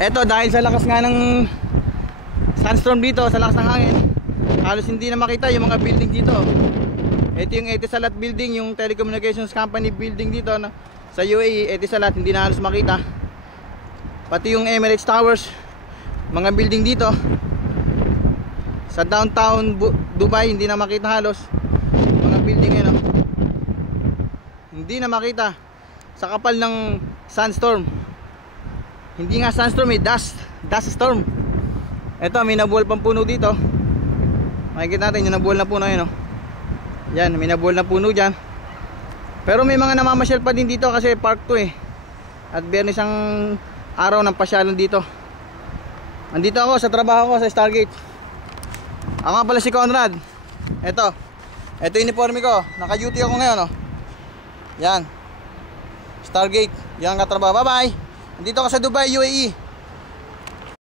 Eto, dahil sa lakas nga ng sandstorm dito, sa lakas ng hangin, halos hindi na makita yung mga building dito. Ito yung Etisalat building, yung telecommunications company building dito sa UAE. Etisalat, hindi na halos makita. Pati yung Emirates Towers, mga building dito sa downtown Dubai, hindi na makita halos. Mga building yan, hindi na makita sa kapal ng sandstorm. Hindi nga sandstorm, dust storm. Ito, may nabuwal pang puno dito. Makikita natin yung nabuwal na puno yun, yan, may nabuwal na puno dyan. Pero may mga namamasyal pa din dito kasi park to at Biyernes ang araw ng pasyalan dito. Andito ako sa trabaho ko sa Stargate. Ako nga pala si Conrad. Ito uniforme ko, naka-duty ako ngayon, yan, Stargate, yan ang katrabaho. Bye bye. Andito ako sa Dubai, UAE.